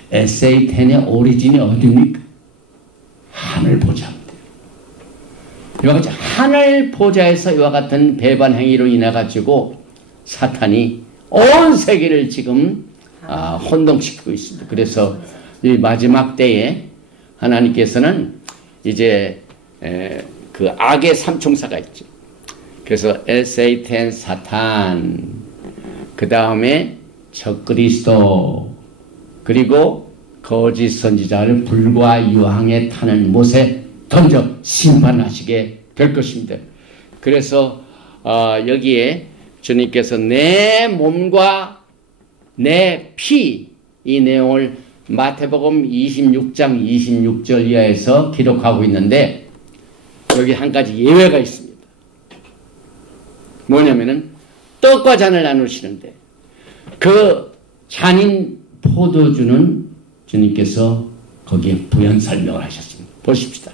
S-A-10의 오리진이 어디입니까? 하늘 보좌입니다. 이와 같이 하늘 보좌에서 이와 같은 배반 행위로 인해 가지고 사탄이 온 세계를 지금 혼동시키고 있습니다. 그래서 이 마지막 때에 하나님께서는 이제 그 악의 삼총사가 있죠. 그래서 S-A-10 사탄, 그 다음에 적그리스도, 그리고 거짓 선지자를 불과 유황에 타는 못에 던져 심판하시게 될 것입니다. 그래서 여기에 주님께서 내 몸과 내 피, 이 내용을 마태복음 26장 26절 이하에서 기록하고 있는데 여기 한 가지 예외가 있습니다. 뭐냐면은 떡과 잔을 나누시는데 그 잔인 포도주는 주님께서 거기에 부연 설명을 하셨습니다. 보십시다.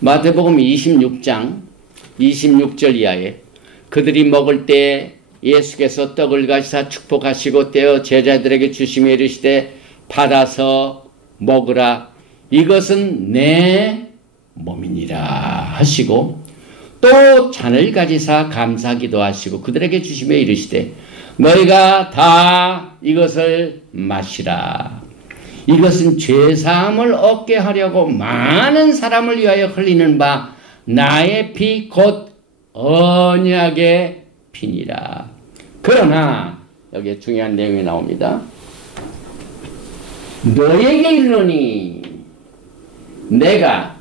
마태복음 26장 26절 이하에 그들이 먹을 때 예수께서 떡을 가시사 축복하시고 떼어 제자들에게 주시며 이르시되 받아서 먹으라, 이것은 내 몸이니라 하시고 또 잔을 가지사 감사기도 하시고 그들에게 주시며 이르시되 너희가 다 이것을 마시라, 이것은 죄사함을 얻게 하려고 많은 사람을 위하여 흘리는 바 나의 피 곧 언약의 피니라. 그러나 여기에 중요한 내용이 나옵니다. 너에게 이르노니 내가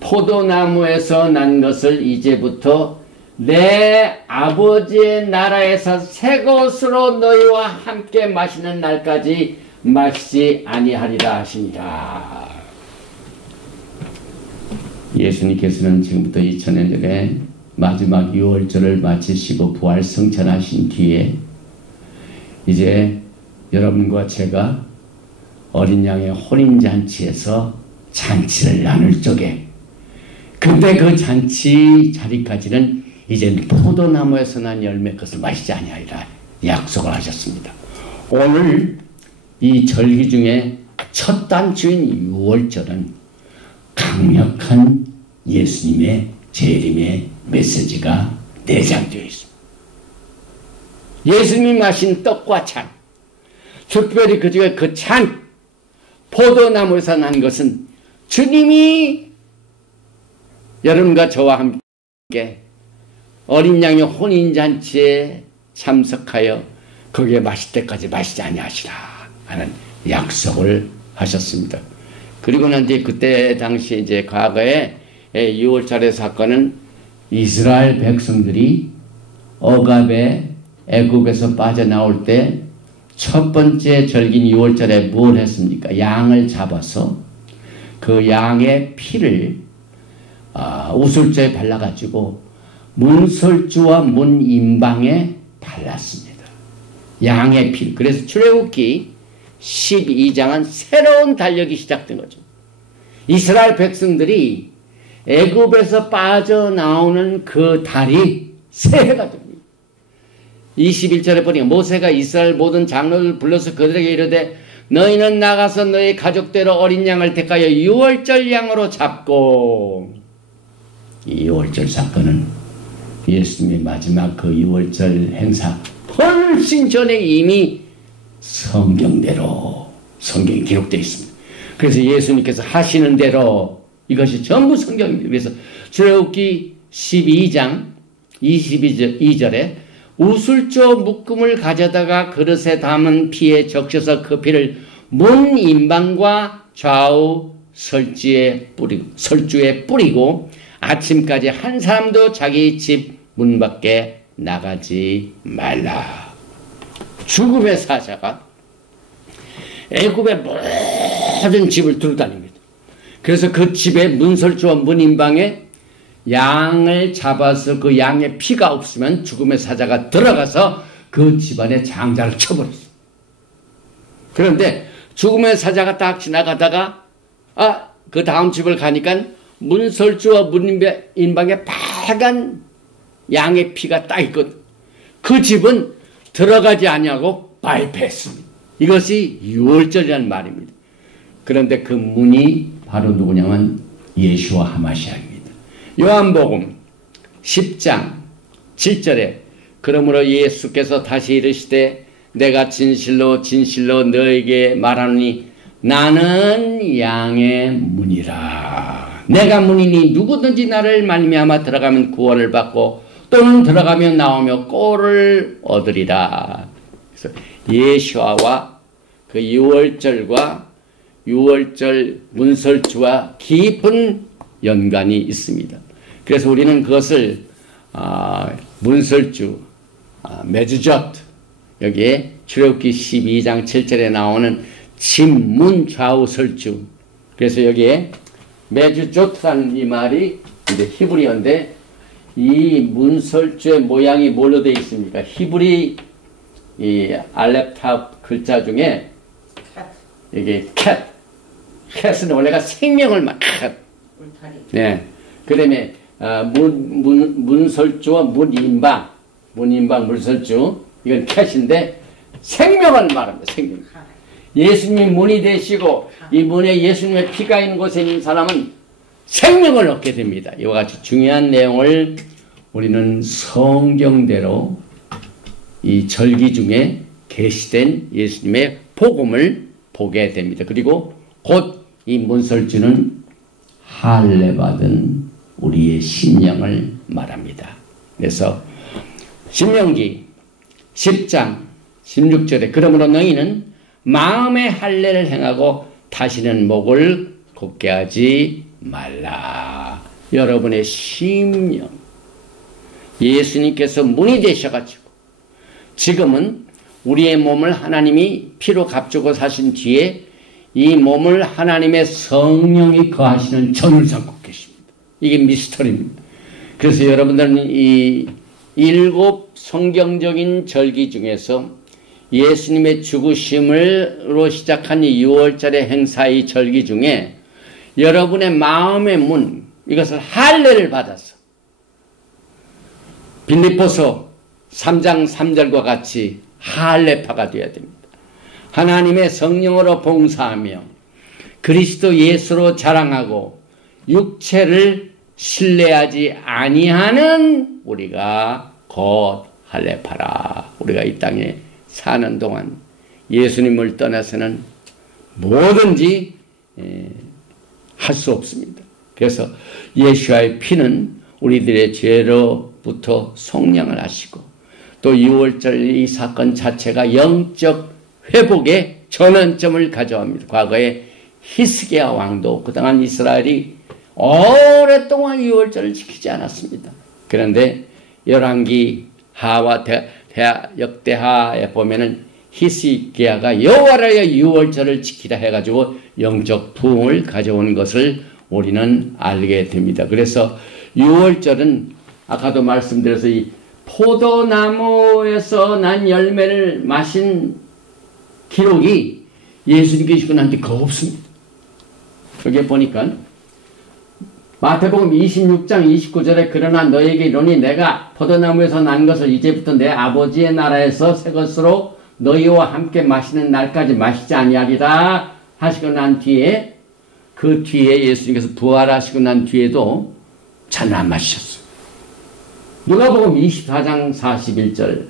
포도나무에서 난 것을 이제부터 내 아버지의 나라에서 새 것으로 너희와 함께 마시는 날까지 마시지 아니하리라 하시니라. 예수님께서는 지금부터 2000년 전에 마지막 유월절을 마치시고 부활 승천하신 뒤에 이제 여러분과 제가 어린 양의 혼인잔치에서 잔치를 나눌 적에, 근데 그 잔치 자리까지는 이제 포도나무에서 난 열매 것을 마시지 아니하리라 약속을 하셨습니다. 오늘 이 절기 중에 첫 단주인 유월절은 강력한 예수님의 재림의 메시지가 내장되어 있습니다. 예수님이 마신 떡과 잔, 특별히 그 중에 그 잔, 포도나무에서 난 것은 주님이 여러분과 저와 함께 어린 양의 혼인잔치에 참석하여 거기에 마실 때까지 마시지 아니하시라 하는 약속을 하셨습니다. 그리고 난 이제 그때 당시 이제 과거에 6월절의 사건은 이스라엘 백성들이 억압에 애굽에서 빠져나올 때 첫 번째 절긴 6월절에 뭘 했습니까? 양을 잡아서 그 양의 피를 우슬조에 발라가지고 문설주와 문인방에 발랐습니다. 양의 피. 그래서 출애굽기 12장은 새로운 달력이 시작된 거죠. 이스라엘 백성들이 애굽에서 빠져나오는 그 달이 새해가 됩니다. 21절에 보니까 모세가 이스라엘 모든 장로를 불러서 그들에게 이르되 너희는 나가서 너희 가족대로 어린 양을 택하여 유월절 양으로 잡고, 이 유월절 사건은 예수님의 마지막 그 유월절 행사 훨씬 전에 이미 성경대로 성경이 기록되어 있습니다. 그래서 예수님께서 하시는 대로 이것이 전부 성경입니다. 그래서 출애굽기 12장 22절에 우슬조 묶음을 가져다가 그릇에 담은 피에 적셔서 그 피를 문 인방과 좌우 설주에 뿌리고 아침까지 한 사람도 자기 집 문 밖에 나가지 말라. 죽음의 사자가 애굽의 모든 집을 두루다닙니다. 그래서 그 집의 문설주와 문인방에 양을 잡아서 그 양의 피가 없으면 죽음의 사자가 들어가서 그 집안의 장자를 쳐버렸어요. 그런데 죽음의 사자가 딱 지나가다가 그 다음 집을 가니까 문설주와 문인방에 빨간 양의 피가 딱 있거든. 그 집은 들어가지 아니하고 바이패스입니다. 이것이 유월절이라는 말입니다. 그런데 그 문이 바로 누구냐면 예수와 하마시아입니다. 요한복음 10장 7절에 그러므로 예수께서 다시 이르시되 내가 진실로 진실로 너에게 말하노니 나는 양의 문이라. 내가 문이니 누구든지 나를 말미암아 들어가면 구원을 받고 또는 들어가며 나오며 꼴을 얻으리라. 그래서 예수와 그 유월절과 유월절 문설주와 깊은 연관이 있습니다. 그래서 우리는 그것을 문설주, 메주젓, 여기에 출애굽기 12장 7절에 나오는 진문 좌우설주. 그래서 여기에 메주젓이라는 이 말이 이제 히브리어인데 이 문설주의 모양이 뭘로 되어 있습니까? 히브리 이 알렙탑 글자 중에 이게 캣은 원래가 생명을 막 네. 그다음에 문설주와 문인방 문설주 이건 캣인데 생명을 말합니다. 생명. 예수님이 문이 되시고 이 문에 예수님의 피가 있는 곳에 있는 사람은 생명을 얻게 됩니다. 이와 같이 중요한 내용을 우리는 성경대로 이 절기 중에 계시된 예수님의 복음을 보게 됩니다. 그리고 곧 이 문설주는 할례받은 우리의 심령을 말합니다. 그래서 신명기 10장 16절에 그러므로 너희는 마음의 할례를 행하고 다시는 목을 곧게 하지 말라. 여러분의 심령 예수님께서 문이 되셔가지고 지금은 우리의 몸을 하나님이 피로 값주고 사신 뒤에 이 몸을 하나님의 성령이 거하시는 전을 삼고 계십니다. 이게 미스터리입니다. 그래서 여러분들은 이 7 성경적인 절기 중에서 예수님의 죽으심으로 시작한 이 6월절의 행사의 절기 중에 여러분의 마음의 문, 이것을 할례를 받아서 빌립보서 3장 3절과 같이 할례파가 되어야 됩니다. 하나님의 성령으로 봉사하며 그리스도 예수로 자랑하고 육체를 신뢰하지 아니하는 우리가 곧 할례파라. 우리가 이 땅에 사는 동안 예수님을 떠나서는 뭐든지 할 수 없습니다. 그래서 예수와의 피는 우리들의 죄로부터 속량을 하시고 또 6월절 이 사건 자체가 영적 회복의 전환점을 가져옵니다. 과거에 히스기야 왕도 그동안 이스라엘이 오랫동안 6월절을 지키지 않았습니다. 그런데 열왕기 하와 역대하에 보면은 히스기야가 여호와를 위하여 6월절을 지키라 해가지고 영적 부흥을 가져온 것을 우리는 알게 됩니다. 그래서 6월절은 아까도 말씀드려서 이 포도나무에서 난 열매를 마신 기록이 예수님 계시고 난 뒤 거의 없습니다. 여기 보니까 마태복음 26장 29절에 그러나 너에게 이르노니 내가 포도나무에서 난 것을 이제부터 내 아버지의 나라에서 새 것으로 너희와 함께 마시는 날까지 마시지 아니하리라 하시고 난 뒤에 그 뒤에 예수님께서 부활하시고 난 뒤에도 잔을 안 마셨어요. 누가복음 24장 41절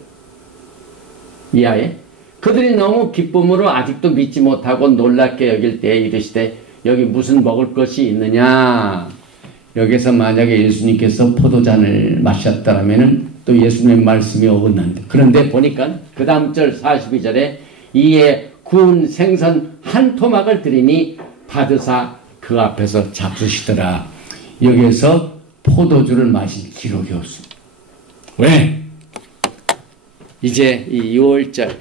이하에 그들이 너무 기쁨으로 아직도 믿지 못하고 놀랍게 여길 때에 이르시되 여기 무슨 먹을 것이 있느냐. 여기서 만약에 예수님께서 포도잔을 마셨다라면은 또 예수님의 말씀이 어긋난다. 그런데 보니까 그 다음 절 42절에 이에 구운 생선 한 토막을 드리니 받으사 그 앞에서 잡수시더라. 여기에서 포도주를 마신 기록이 없습니다. 왜? 이제 이 6월절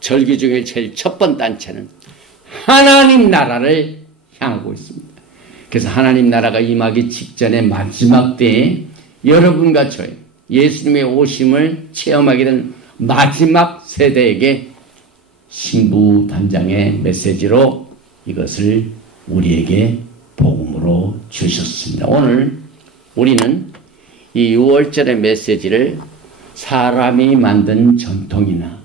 절기 중에 제일 첫 번째 단체는 하나님 나라를 향하고 있습니다. 그래서 하나님 나라가 임하기 직전의 마지막 때에 여러분과 저희 예수님의 오심을 체험하게 된 마지막 세대에게 신부 단장의 메시지로 이것을 우리에게 복음으로 주셨습니다. 오늘 우리는 이 6월절의 메시지를 사람이 만든 전통이나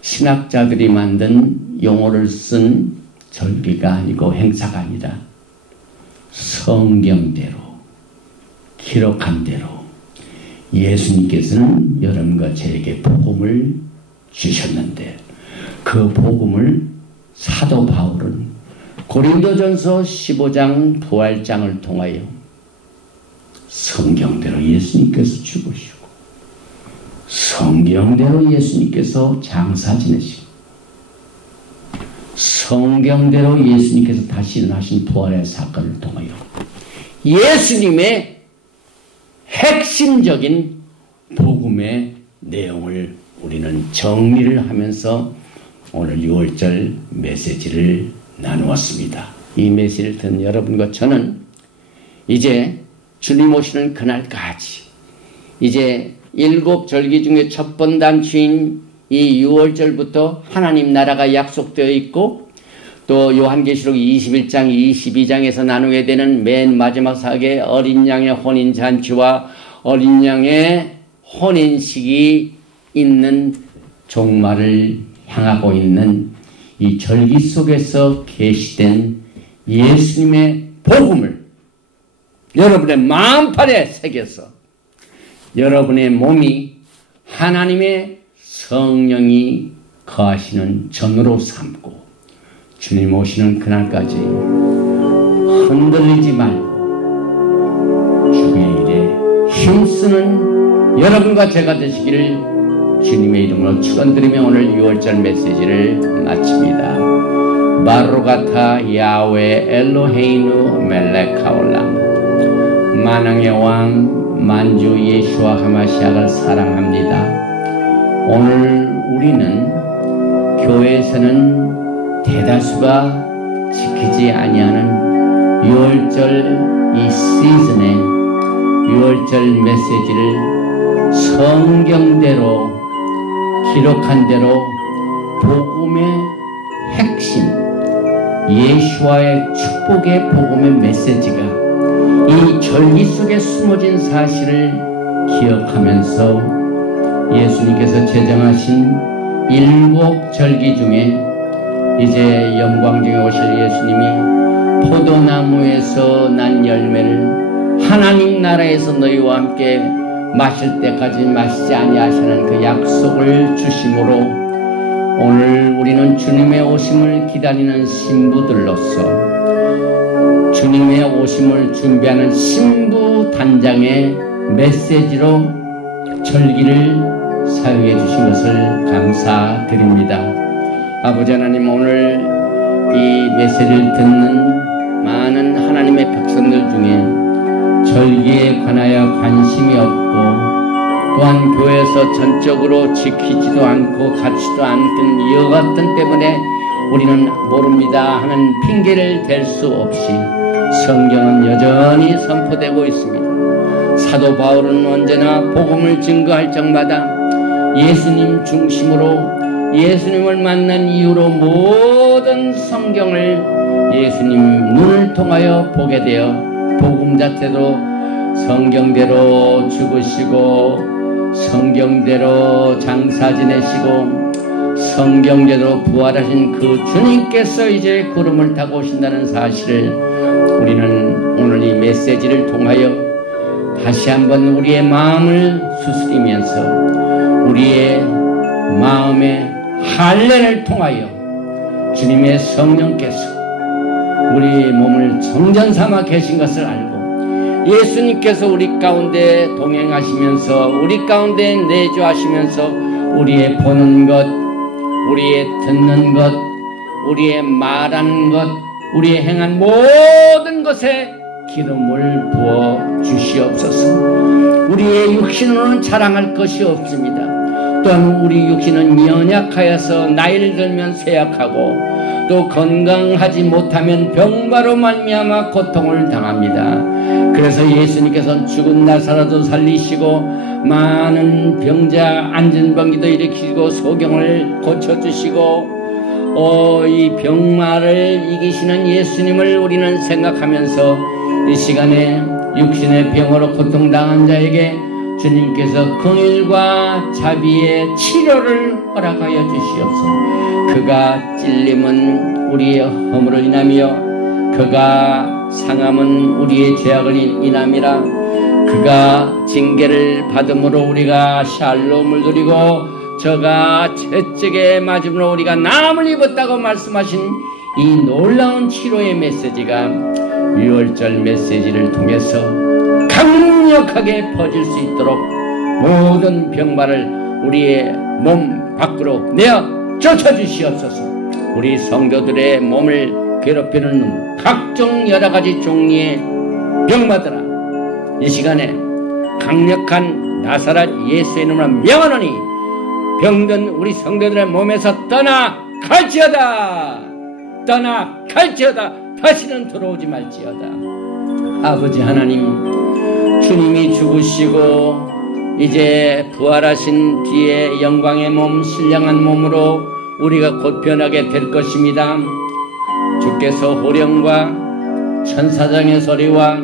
신학자들이 만든 용어를 쓴 절기가 아니고 행사가 아니라 성경대로 기록한 대로 예수님께서는 여러분과 저에게 복음을 주셨는데 그 복음을 사도 바울은 고린도전서 15장 부활장을 통하여 성경대로 예수님께서 죽으시고 성경대로 예수님께서 장사 지내시고 성경대로 예수님께서 다시 일어나신 부활의 사건을 통하여 예수님의 핵심적인 복음의 내용을 우리는 정리를 하면서 오늘 6월절 메시지를 나누었습니다. 이 메시지를 듣는 여러분과 저는 이제 주님 오시는 그날까지 이제 7절기 중에 첫 번 단추인 이 6월절부터 하나님 나라가 약속되어 있고 또 요한계시록 21장 22장에서 나누게 되는 맨 마지막 사역의 어린 양의 혼인잔치와 어린 양의 혼인식이 있는 종말을 향하고 있는 이 절기 속에서 계시된 예수님의 복음을 여러분의 마음판에 새겨서 여러분의 몸이 하나님의 성령이 거하시는 전으로 삼고 주님 오시는 그날까지 흔들리지 말고 주의 일에 힘쓰는 여러분과 제가 되시기를 주님의 이름으로 축원드리며 오늘 6월절 메시지를 마칩니다. 바루가타 야훼 엘로헤이누 멜렉하올람 만왕의 왕 만주 예수와 하마시아를 사랑합니다. 오늘 우리는 교회에서는 대다수가 지키지 아니하는 6월절 이 시즌에 6월절 메시지를 성경대로 기록한 대로 복음의 핵심 예수와의 축복의 복음의 메시지가 이 절기 속에 숨어진 사실을 기억하면서 예수님께서 제정하신 7절기 중에 이제 영광중에 오실 예수님이 포도나무에서 난 열매를 하나님 나라에서 너희와 함께 마실 때까지 마시지 아니하시는 그 약속을 주심으로 오늘 우리는 주님의 오심을 기다리는 신부들로서 주님의 오심을 준비하는 신부 단장의 메시지로 절기를 사용해 주신 것을 감사드립니다. 아버지 하나님, 오늘 이 메시지를 듣는 많은 하나님의 백성들 중에 절기에 관하여 관심이 없고 또한 교회에서 전적으로 지키지도 않고 갖지도 않던 이유 같은 때문에 우리는 모릅니다 하는 핑계를 댈 수 없이 성경은 여전히 선포되고 있습니다. 사도 바울은 언제나 복음을 증거할 적마다 예수님 중심으로 예수님을 만난 이후로 모든 성경을 예수님 눈을 통하여 보게 되어 복음 자체도 성경대로 죽으시고 성경대로 장사 지내시고 성경대로 부활하신 그 주님께서 이제 구름을 타고 오신다는 사실을 우리는 오늘 이 메시지를 통하여 다시 한번 우리의 마음을 수스리면서 우리의 마음의 할례를 통하여 주님의 성령께서 우리 몸을 성전 삼아 계신 것을 알고 예수님께서 우리 가운데 동행하시면서 우리 가운데 내주하시면서 우리의 보는 것, 우리의 듣는 것, 우리의 말하는 것, 우리의 행한 모든 것에 기름을 부어 주시옵소서. 우리의 육신으로는 자랑할 것이 없습니다. 또한 우리 육신은 연약하여서 나이를 들면 쇠약하고 또 건강하지 못하면 병바로 말미암아 고통을 당합니다. 그래서 예수님께서는 죽은 나사로도 살리시고 많은 병자 안전병기도 일으키고 소경을 고쳐주시고 이 병마를 이기시는 예수님을 우리는 생각하면서 이 시간에 육신의 병으로 고통당한 자에게 주님께서 긍휼과 자비의 치료를 허락하여 주시옵소서. 그가 찔림은 우리의 허물을 인하며 그가 상함은 우리의 죄악을 인함이라. 그가 징계를 받음으로 우리가 샬롬을 누리고 저가 채찍에 맞음으로 우리가 나음을 입었다고 말씀하신 이 놀라운 치료의 메시지가 유월절 메시지를 통해서 강력하게 퍼질 수 있도록 모든 병마를 우리의 몸 밖으로 내어 쫓아주시옵소서. 우리 성도들의 몸을 괴롭히는 각종 여러가지 종류의 병마들아, 이 시간에 강력한 나사렛 예수의 이름으로 명하노니 병든 우리 성도들의 몸에서 떠나갈지어다. 떠나갈지어다. 다시는 들어오지 말지어다. 아버지 하나님, 주님이 죽으시고 이제 부활하신 뒤에 영광의 몸, 신령한 몸으로 우리가 곧 변하게 될 것입니다. 주께서 호령과 천사장의 소리와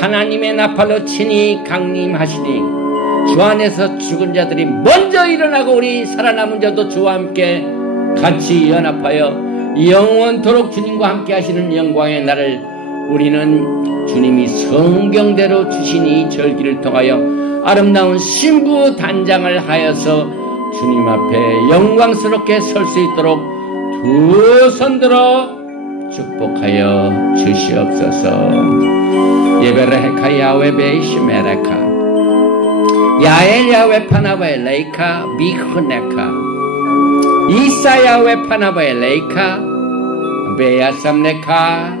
하나님의 나팔로 친히 강림하시니 주 안에서 죽은 자들이 먼저 일어나고 우리 살아남은 자도 주와 함께 같이 연합하여 영원토록 주님과 함께 하시는 영광의 날을 우리는 주님이 성경대로 주신 이 절기를 통하여 아름다운 신부 단장을 하여서 주님 앞에 영광스럽게 설 수 있도록 두 손 들어 축복하여 주시옵소서. 예베레헤카 야외 베이시메레카 야엘 야외 파나바에 레이카 비흐네카 이사 야외 파나바에 레이카 베야삼네카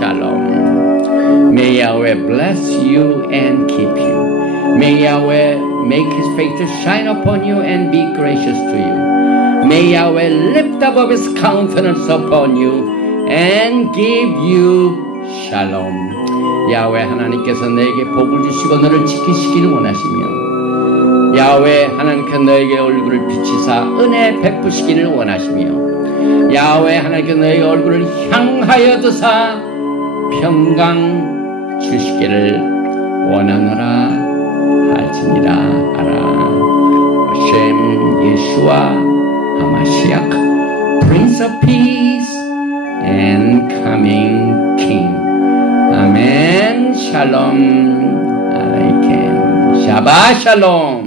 샬롬. May Yahweh bless you and keep you. May Yahweh make His face to shine upon you and be gracious to you. May Yahweh lift up His countenance upon you and give you shalom. 야훼 하나님께서 너에게 복을 주시고 너를 지키시기를 원하시며, 야훼 하나님께서 너에게 얼굴을 비치사 은혜 베푸시기를 원하시며, 야훼 하나님께서 너에게 얼굴을 향하여 드사 평강 주시기를 원하노라 할지니라. 아라. 하셈 예수와 하마시약 Prince of Peace and Coming King. 아멘. 샬롬 알레이켐. 샤바 샬롬.